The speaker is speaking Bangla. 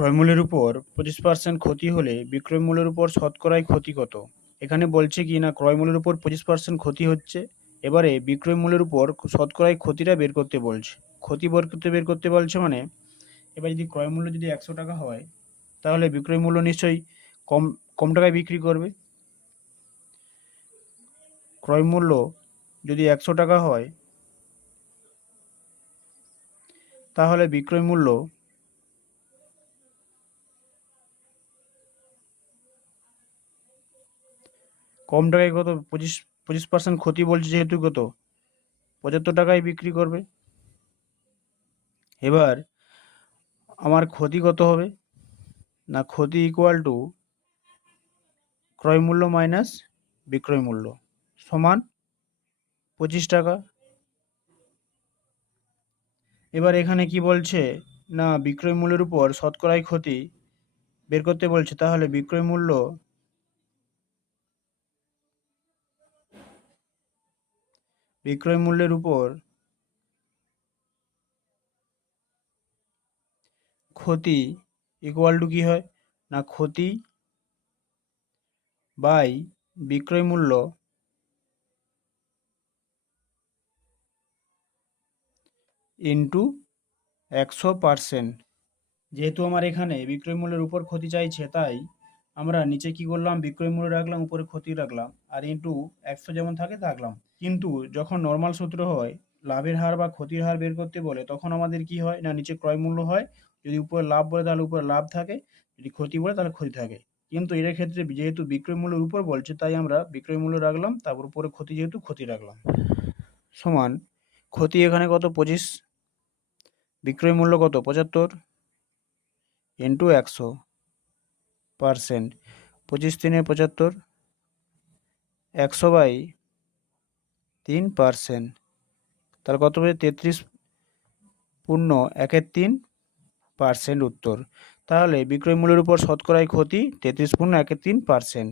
ক্রয়মূল্যের উপর 25% ক্ষতি হলে বিক্রয় মূল্যের উপর শতকরায় ক্ষতি কত? এখানে বলছে কি না ক্রয়মূল্যের উপর 25% ক্ষতি হচ্ছে, এবারে বিক্রয় মূল্যের উপর শতকরায় ক্ষতিটা বের করতে বলছে। ক্ষতি বের করতে বলছে মানে এবার যদি ক্রয় মূল্য যদি 100 টাকা হয় তাহলে বিক্রয় মূল্য নিশ্চয়ই কম কম টাকায় বিক্রি করবে। ক্রয় মূল্য যদি 100 টাকা হয় তাহলে বিক্রয় মূল্য কম টাকায় কত 25% ক্ষতি বলছে যেহেতু কত 75 টাকায় বিক্রি করবে। এবার আমার ক্ষতি কত হবে না ক্ষতি ইকুয়াল টু ক্রয় মূল্য মাইনাস বিক্রয় মূল্য সমান 25 টাকা। এবার এখানে কি বলছে না বিক্রয় মূল্যের উপর শতকরায় ক্ষতি বের করতে বলছে, তাহলে বিক্রয় মূল্যের উপর ক্ষতি ইকুয়াল টু কি হয় না ক্ষতি বাই বিক্রয় মূল্য ইন্টু 100%। যেহেতু আমার এখানে বিক্রয় মূল্যের উপর ক্ষতি চাইছে তাই আমরা নিচে কি করলাম বিক্রয় মূল্য রাখলাম উপরে ক্ষতি রাখলাম আর ইন্টু 100 যেমন থাকে থাকলাম। কিন্তু যখন নর্মাল সূত্র হয় লাভের হার বা ক্ষতির হার বের করতে বলে তখন আমাদের কি হয় না নিচে ক্রয় মূল্য হয়, যদি উপরে লাভ বলে তাহলে উপরে লাভ থাকে, যদি ক্ষতি বলে তাহলে ক্ষতি থাকে। কিন্তু এর ক্ষেত্রে যেহেতু বিক্রয় মূল্যের উপর বলছে তাই আমরা বিক্রয় মূল্য রাখলাম, তারপর উপরে ক্ষতি যেহেতু ক্ষতি রাখলাম সমান ক্ষতি এখানে কত 25, বিক্রয় মূল্য কত 75 ইন্টু 100%। 25 3 75, 100/3%, তাহলে কত হবে 33.13% উত্তর। তাহলে বিক্রয় মূল্যের উপর শতকরায় ক্ষতি 33.13%।